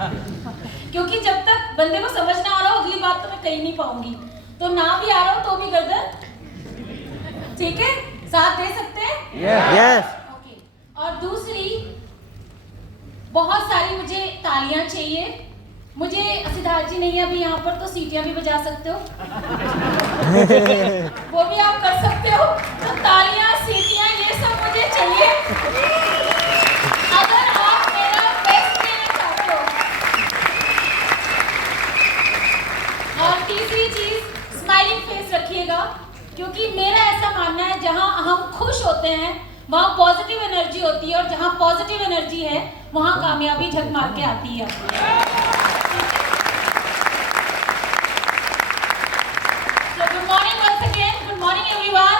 क्योंकि जब तक बंदे को समझ ना आ रहा हो अगली बात तो मैं कही नहीं पाऊंगी, तो ना भी आ रहा हो तो भी गर्दन, ठीक है, साथ दे सकते हैं? यस। ओके। और दूसरी, बहुत सारी मुझे तालियां चाहिए। मुझे सिद्धार्थ जी नहीं है अभी यहाँ पर, तो सीटियां भी बजा सकते हो। वो भी आप कर सकते हो। तो तालियां, सीटियां, ये सब मुझे चाहिए अगर आप मेरा बेस्ट देना चाहते हो। और तीसरी चीज, स्माइलिंग फेस रखिएगा, क्योंकि मेरा ऐसा मानना है जहां हम खुश होते हैं वहां पॉजिटिव एनर्जी होती है, और जहां पॉजिटिव एनर्जी है वहां कामयाबी झक मार के आती है। Good morning once again, good morning everyone.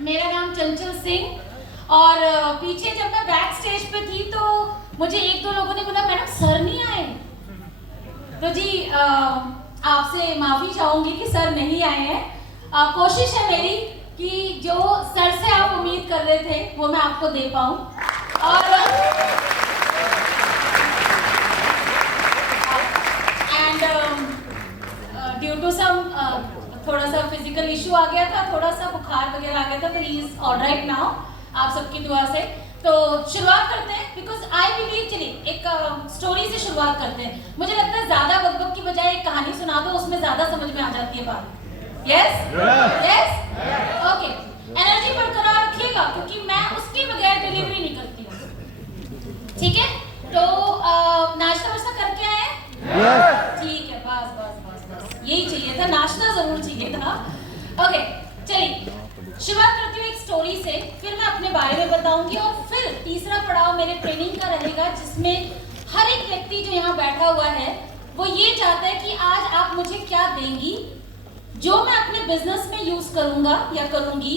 मेरा नाम चंचल सिंह, और पीछे जब मैं बैक स्टेज पे थी तो मुझे एक दो लोगों ने बोला मैडम सर नहीं आए, तो जी आपसे माफी चाहूंगी कि सर नहीं आए हैं। कोशिश है मेरी कि जो सर से आप उम्मीद कर रहे थे वो मैं आपको दे पाऊं, और एंड ड्यू टू सम थोड़ा सा फिजिकल इशू आ गया था, थोड़ा सा बुखार वगैरह आ गया था, तो ही इज ऑलराइट नाउ, आप सबकी दुआ से। तो शुरुआत करते हैं, बिकॉज आई बिलीव, चलिए एक स्टोरी से शुरुआत करते हैं। मुझे लगता है ज्यादा बकबक की बजाय एक कहानी सुना दो, उसमें ज्यादा समझ में आ जाती है बात। Yes yes, okay. एनर्जी बरकरार रखिएगा, क्योंकि मैं उसके बगैर डिलीवरी नहीं करती हूँ, ठीक है? तो नाश्ता वाश्ता करके आए हैं? ठीक है, बस बस बस बस यही चाहिए था, नाश्ता जरूर चाहिए था। ओके, चलिए शुरुआत करती हूँ एक स्टोरी से, फिर मैं अपने बारे में बताऊंगी, और फिर तीसरा पड़ाव मेरे ट्रेनिंग का रहेगा, जिसमें हर एक व्यक्ति जो यहाँ बैठा हुआ है वो ये चाहता है कि आज आप मुझे क्या देंगी जो मैं अपने बिजनेस में यूज करूंगा या करूंगी,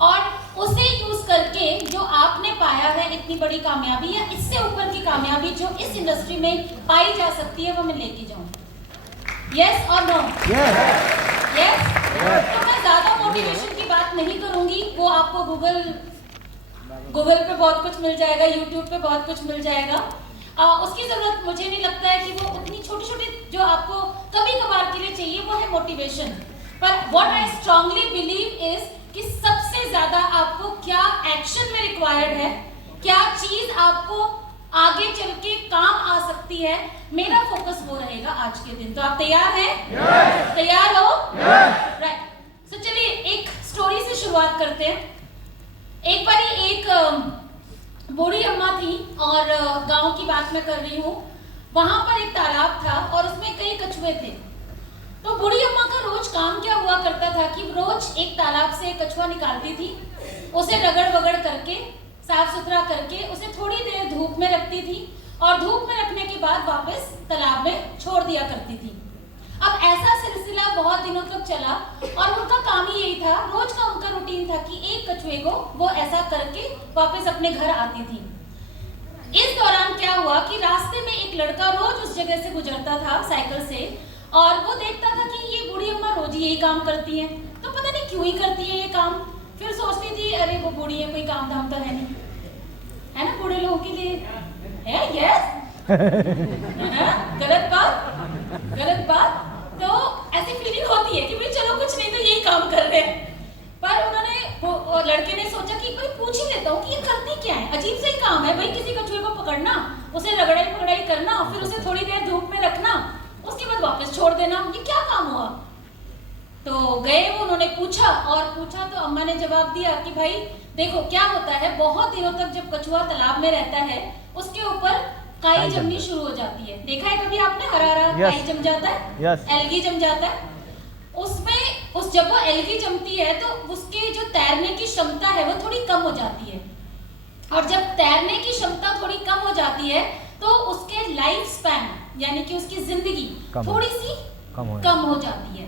और उसे यूज करके जो आपने पाया है इतनी बड़ी कामयाबी या इससे ऊपर की कामयाबी जो इस इंडस्ट्री में पाई जा सकती है, वो मैं लेके जाऊं। यस और नो? यस। तो मैं ज्यादा मोटिवेशन की बात नहीं करूंगी, वो आपको गूगल पे बहुत कुछ मिल जाएगा, यूट्यूब पे बहुत कुछ मिल जाएगा। उसकी जरूरत मुझे नहीं लगता है कि वो उतनी छोटी छोटी जो आपको कभी कभार के लिए चाहिए वो है मोटिवेशन। पर what I strongly believe is कि सबसे ज्यादा आपको क्या एक्शन में रिक्वायर्ड है, क्या चीज आपको आगे चल के काम आ सकती है, मेरा फोकस वो रहेगा आज के दिन। तो आप तैयार हैं? तैयार हो? राइट। सो चलिए एक स्टोरी से शुरुआत करते हैं। एक बारी एक बूढ़ी अम्मा थी, और गांव की बात मैं कर रही हूँ। वहां पर एक तालाब था और उसमें कई कछुए थे। तो बूढ़ी अम्मा का रोज काम क्या हुआ करता था कि रोज एक तालाब से कछुआ निकालती थी, उसे रगड़ वगड़ करके साफ सुथरा करके उसे थोड़ी देर धूप में रखती थी, और धूप में रखने के बाद वापस तालाब में छोड़ दिया करती थी। अब ऐसा सिलसिला बहुत दिनों तक चला, और उनका काम ही यही था, रोज का उनका रूटीन था कि एक कछुए को वो ऐसा करके वापस अपने घर आती थी। इस दौरान क्या हुआ कि रास्ते में एक लड़का रोज उस जगह से गुजरता था साइकिल से, और वो देखता था कि ये बूढ़ी अम्मा रोज ही यही काम करती है, तो पता नहीं क्यों ही करती है ये काम। फिर सोचती थी अरे वो बूढ़ी है, कोई काम धाम तो है नहीं, है ना, बूढ़े लोगों के लिए है। यस है ना? गलत बात। तो ऐसी फीलिंग होती है कि भाई चलो कुछ नहीं तो यही काम कर रहे हैं। पर उन्होंने, लड़के ने सोचा कि कोई पूछ ही लेता हूँ कि ये करती क्या है, अजीब सा ही काम है भाई, किसी कछुए को पकड़ना, उसे रगड़ाई पकड़ाई करना, फिर उसे थोड़ी देर धूप में रखना, उसके बाद वापस छोड़ देना, ये क्या काम हुआ? तो गए वो, उन्होंने पूछा तो अम्मा ने जवाब दिया कि भाई देखो क्या होता है, बहुत दिनों तक जब कछुआ तालाब में रहता है उसके ऊपर काई जमनी शुरू हो जाती है। देखा है कभी आपने? हरा काई जम जाता है, एल्गी जम जाता है उसमें। जब वो एल्गी जमती है तो उसके जो तैरने की क्षमता है वो थोड़ी कम हो जाती है, और जब तैरने की क्षमता थोड़ी कम हो जाती है तो उसके लाइफ स्पैन यानी कि उसकी जिंदगी थोड़ी सी कम हो जाती है,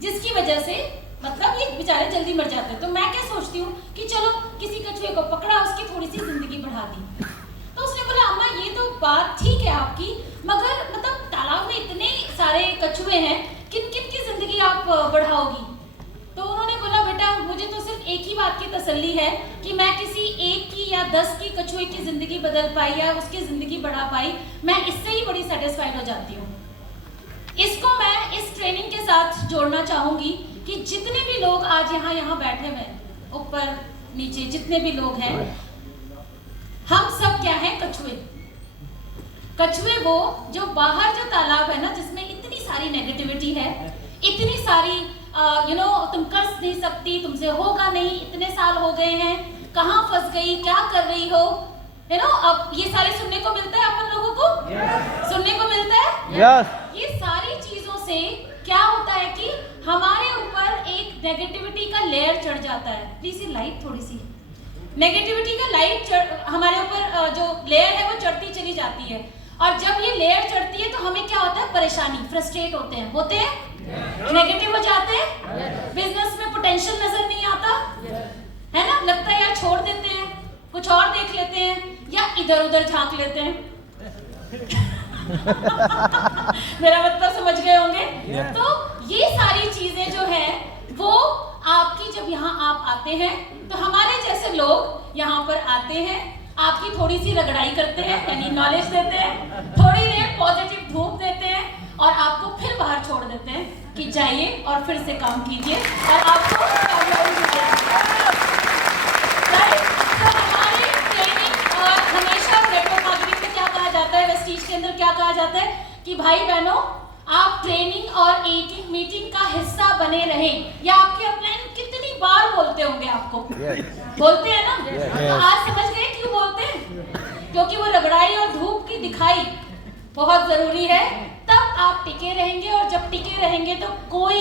जिसकी वजह से मतलब ये बेचारे जल्दी मर जाते हैं। तो मैं क्या सोचती हूँ कि चलो किसी कछुए को पकड़ा, उसकी थोड़ी सी जिंदगी बढ़ा दी। तो उसने बोला अम्मा ये तो बात ठीक है आपकी, मगर मतलब तालाब में इतने सारे कछुए हैं, किन किन की जिंदगी आप बढ़ाओगी? तो उन्होंने बोला बेटा मुझे तो सिर्फ एक ही बात की तसल्ली है कि मैं किसी एक की या 10 की कछुए की जिंदगी बदल पाई या उसकी जिंदगी बढ़ा पाई, मैं इससे ही बड़ी सेटिस्फाइड हो जाती हूँ। इसको मैं इस ट्रेनिंग के साथ जोड़ना चाहूंगी कि जितने भी लोग आज यहाँ बैठे हुए हैं, ऊपर नीचे जितने भी लोग हैं, हम सब क्या हैं? कछुए। कछुए वो जो बाहर जो तालाब है ना, जिसमें इतनी सारी नेगेटिविटी है, इतनी सारी तुम कर नहीं सकती, तुमसे होगा नहीं, इतने साल हो गए हैं, कहाँ फंस गई, क्या कर रही हो, अब ये सारे सुनने को मिलता है अपन लोगों को। सुनने को मिलता है। ये सारी चीजों से क्या होता है कि हमारे ऊपर एक नेगेटिविटी का लेयर चढ़ जाता है। प्लीज ये लाइट थोड़ी सी, नेगेटिविटी का लाइट हमारे ऊपर जो लेयर है वो चढ़ती चली जाती है, और जब ये लेयर चढ़ती है तो हमें क्या होता है? परेशानी, फ्रस्ट्रेट होते हैं, नेगेटिव हो जाते हैं, बिजनेस में पोटेंशियल नजर नहीं आता, है ना, लगता है यार छोड़ देते हैं, कुछ और देख लेते हैं, या इधर उधर झांक लेते हैं। मेरा मतलब समझ गए होंगे। तो ये सारी चीजें जो है वो आपकी, जब यहाँ आप आते हैं तो हमारे जैसे लोग यहाँ पर आते हैं, आपकी थोड़ी सी रगड़ाई करते हैं, यानी नॉलेज देते हैं, थोड़ी देर पॉजिटिव धूप देते हैं, और आपको फिर बाहर छोड़ देते हैं कि जाइए और फिर से काम कीजिए और आपको कामयाबी मिलेगी। तो हमारी ट्रेनिंग और हमेशा नेटवर्क मार्केटिंग में क्या कहा जाता है, वेस्टीज के अंदर क्या कहा जाता है कि भाई बहनों, आप ट्रेनिंग और मीटिंग का हिस्सा बने रहें। या आपके अपलाइन कितनी बार बोलते होंगे आपको, बोलते हैं ना। तो आज समझ गए क्यों बोलते हैं? क्योंकि वो रगड़ाई और धूप की दिखाई बहुत जरूरी है, तब आप टिके रहेंगे, और जब टिके रहेंगे तो कोई